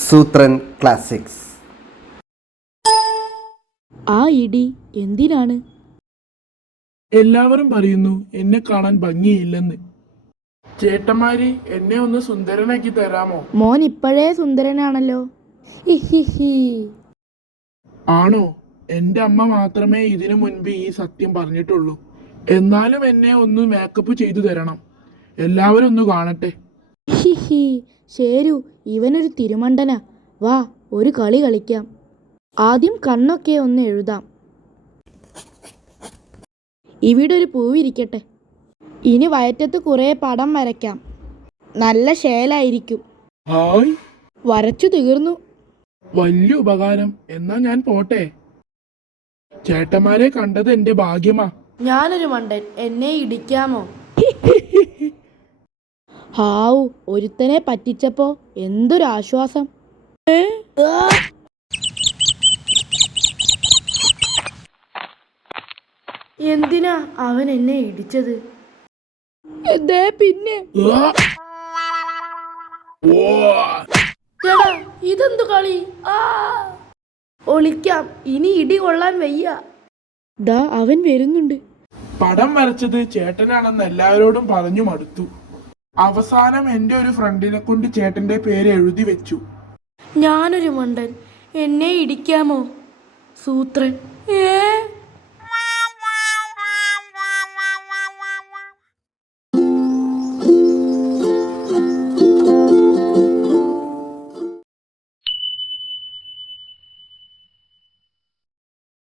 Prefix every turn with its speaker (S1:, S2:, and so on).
S1: സൂത്രൻ classics.
S2: ആ ഇടി എന്തിനാണ്?
S3: എല്ലാവരും പറയുന്നു എന്നെ കാണാൻ ഭംഗിയില്ലെന്ന്. ചേട്ടന്മാര് എന്നെ ഒന്ന് സുന്ദരനാക്കി തരാമോ?
S2: മോൻ ഇപ്പോഴേ സുന്ദരനാണല്ലോ. ഹിഹിഹി.
S3: ആണോ? എൻ്റെ അമ്മ മാത്രമേ ഇതിനു മുൻപ് ഈ സത്യം പറഞ്ഞിട്ടുള്ളൂ. എന്നാലും എന്നെ ഒന്ന് മേക്കപ്പ് ചെയ്തു തരണം. എല്ലാവരും ഒന്ന് കാണട്ടെ.
S2: ഹിഹി. ശരു, ഇവനൊരു തിരുമണ്ടന. വാ, ഒരു കളി കളിക്കാം. ആദ്യം കണ്ണൊക്കെ ഒന്ന് എഴുതാം. ഇവിടെ ഒരു പൂവിരിക്കട്ടെ. ഇനി വയറ്റത്ത് കുറേ പടം വരയ്ക്കാം. നല്ല ശേലായിരിക്കും.
S3: ഹായ്,
S2: വരച്ചു തീർന്നു.
S3: വലിയ ഉപകാരം. എന്നാ ഞാൻ പോട്ടെ. ചേട്ടന്മാരെ കണ്ടത് എൻ്റെ ഭാഗ്യമാ.
S2: ഞാനൊരു മണ്ടൻ, എന്നെ ഇടിക്കാമോ? ഹാവു, ഒരുത്തനെ പറ്റിച്ചപ്പോ എന്തൊരാശ്വാസം. എന്തിനാ അവൻ എന്നെ ഇടിച്ചത്? പിന്നെ
S3: ആ! ഓ!
S2: ചേട്ടാ, ഇതെന്തു കളി? ഒളിക്കാം, ഇനി ഇടി കൊള്ളാൻ വയ്യ. ദാ അവൻ വരുന്നുണ്ട്.
S3: പടം വരച്ചത് ചേട്ടനാണെന്ന് എല്ലാവരോടും പറഞ്ഞു മടുത്തു. അവസാനം എൻ്റെ ഒരു ഫ്രണ്ടിനെ കൊണ്ട് ചേട്ടന്റെ പേര് എഴുതി വെച്ചു.
S2: ഞാനൊരു മണ്ടൻ, എന്നെ ഇടിക്കാമോ? സൂത്രൻ.